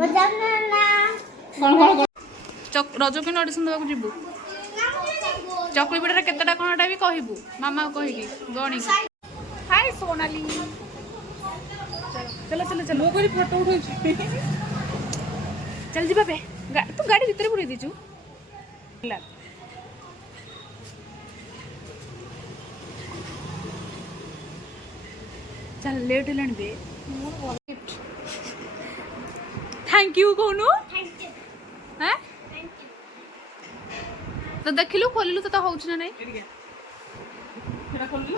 कौन कौन रज कि ऑडिशन देवाक जीवु चकली पिठार केतेटा कणटा भी कहबू मामा को कहिकी गणी हाय सोनाली चलो चलो चलो मो करी फोटो उठै चल जी बाबे तू गाड़ी भीतर पुरे दीचु चल लेट हेलानी बे थैंक यू कोनु हैं तो देखिलु खोलिलु तो होउछ ना नहीं एटा खोललु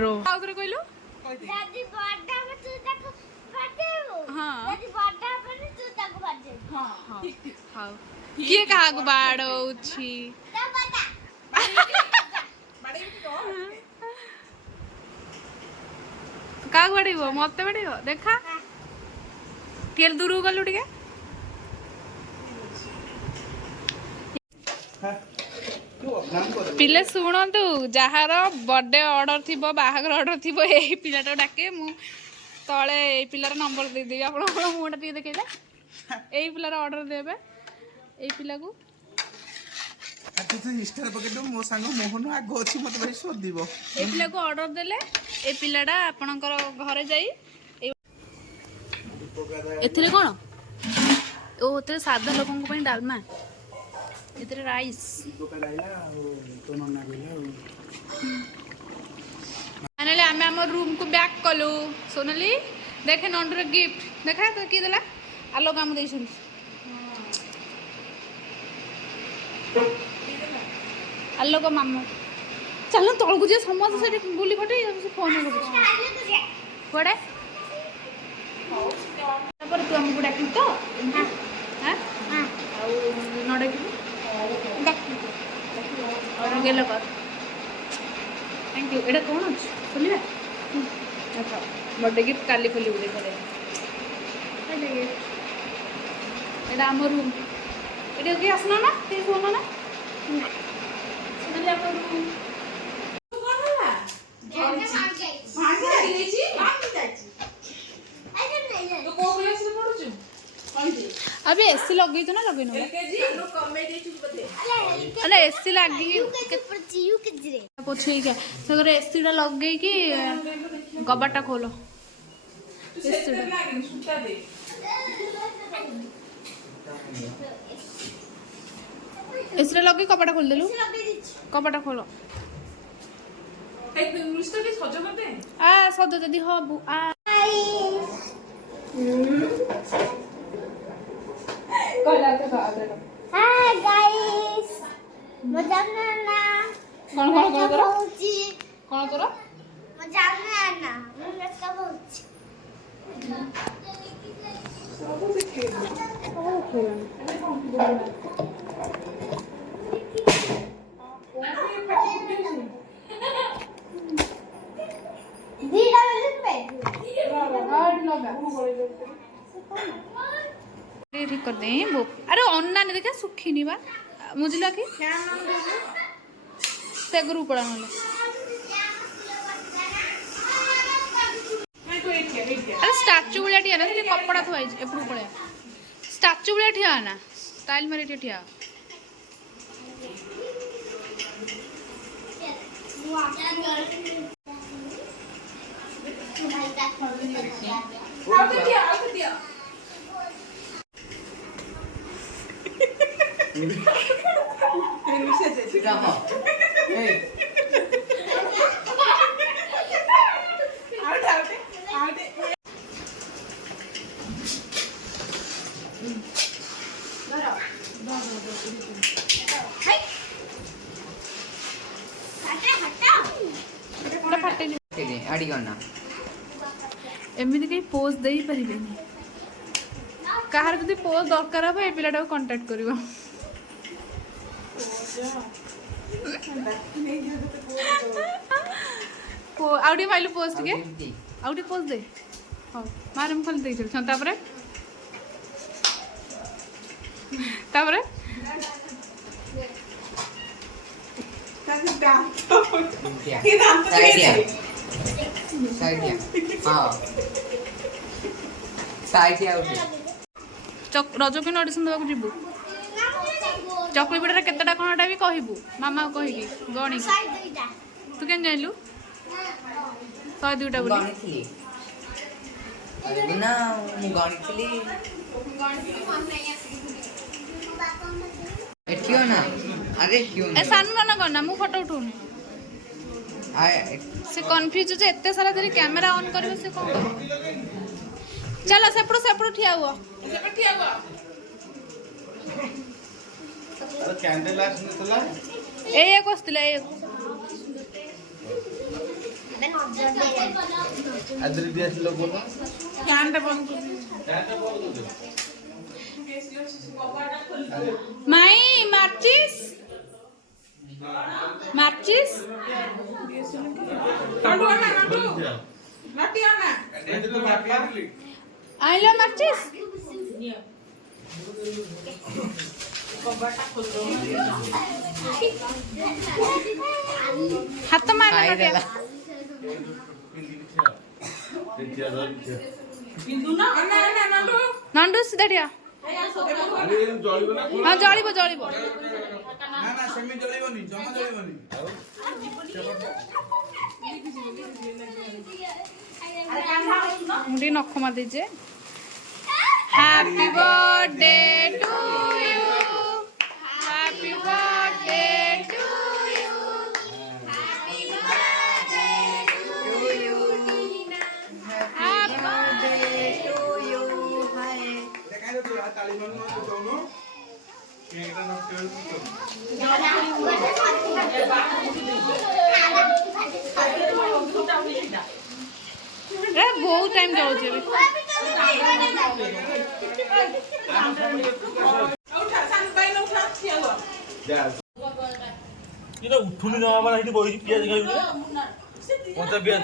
रो आउथरे कहलु दादी बर्थडे में तू ताको बर्थडे हो हां दादी बर्थडे में तू ताको बर्थडे हां हां हां किए कहा को बाड़ौछि तब बता बाडे तो का बाड़ीबो मते बाड़ीबो देखा तेल दूर गलु टिके पिले शुणु जार बर्थडे ऑर्डर थी बाहागर ऑर्डर थी यही पिलाटा डाके मु तले पिलार नंबर देदेवी आप मुँटा टे देखा यही पिलार ऑर्डर देवे यही पिला को स्टार पकेट मो सांग मोहन आग अछि मते भाई सोध दिबो ए पिला को ऑर्डर देले ए पिलाटा आपनकर घरे जाई एथिरे कोन ओ ओते सादा लोकन को पई डालमा एथिरे राइस तो नन्ना गइला फाइनली आमे हमर रूम को बैक कलु सोनाली देखे नंडर गिफ्ट देखा तो की देला आलोक हम दैछन आलोक मामू चल तल को जे समस्त से गुली फटे से फोन कर कोडे पर तू हमको डाकी तो हां हां आ नडे की डाकी और गेलो कर थैंक यू एटा कोन अछि खोलिबा अच्छा बर्थडे गिफ्ट काली खोली उडे करे बर्थडे गिफ्ट एटा हमर रूम एटा के आसना ना ते सोना ना सुनले अपन रूम अबे एसी लगे तो ना लगे ना अरे एसी लगी पोछे क्या सगरे एसी टा लगे कि कबाटा खोलो एसी टा लगे कबाटा खोल देलु कबाटा खोलो आ सज जदी हबु आ हाय गाइस मजा ना कौन कौन कौन करो कौन करो मजा ना मैं कब होची दीदा में ठीक कर दे वो अरे अन्ना ने देखा सुखी नहीं बा मुझला की से ग्रुप पड़ा वाला अरे स्टैचू वाला ठिया ना से कपड़ा थोई एपरू पड़े स्टैचू वाला ठिया ना स्टाइल मारे ठिया एमती कहीं पोज दे पारे कहार जब पोज दरकार हे ये पिलाटा को कांटेक्ट कर आउटे माइलु पोज टिके आउटे पोज दे हां मारम खोल दे चल तापरे तापरे ସାଇଠି ଆଉ ରଜ କିନ୍ ଅଡିସନ ଦେବାକୁ ଯିବୁ ଚକୁଳି ପିଠାରେ କେତେଟା କଣଟା ବି କହିବୁ ମାମାକୁ କହିକି ଗଣିକି ତୁ କେମିତି ଜାଣିଲୁ 102ଟା ବୋଲି ଗଣିଥିଲି ନା ମୁଁ ଗଣିଥିଲି ଏଠିও ନା ଆରେ କ୍यों ଏ ସାନୁ ନା କଣ ମୁଁ ଫଟୋ ଉଠଉନି ସେ କନଫ୍ୟୁଜ ଯେ ଏତେ ସାରା ଧରି କ୍ୟାମେରା ଅନ୍ କରିବ ସେ କଣ କରିବ ଚାଲ ସେପଟୁ ଠିଆ ହୁଅ କ୍ୟାଣ୍ଡେଲ ଆସିନଥିଲା ଏଇଆକୁ ଆସିଥିଲା ଏଇଆକୁ ଆଦରି ବି ଆସିଲ ବୋଲ ମାଇ ମାର୍ଚିସ୍ ଆଇଲ ମାର୍ଚିସ୍ ହାତ ମାର ନଣ୍ଡୁ ସିଧା ଠିଆ ହଁ ଜଳିବ ନା ସେମିତି ଜଳିବନି ଜମା ଜଳିବନି ମୁଁ ଟିକେ ନଖ ମାରିଦେଇଛେ happy birthday to you happy birthday to you happy birthday to you happy birthday to you দেখাই দে তুই তালি মারনো তো যাওনো কেকটা নষ্ট হয়ে ଏ ବହୁତ ଟାଇମ୍ ଯାଉଛି ଏବେ ଉଠୁନି ଜମା ପରା ସେଇଠି ବହିଛି ପିଆଜ ଖାଇବୁ ମତେ ପିଆଜ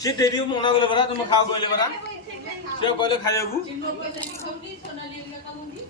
ସେ ଡେରି ମନା କଲେ ପରା ତମେ ଖାଅ କହିଲେ ପରା ସେ କହିଲେ ଖାଇବାକୁ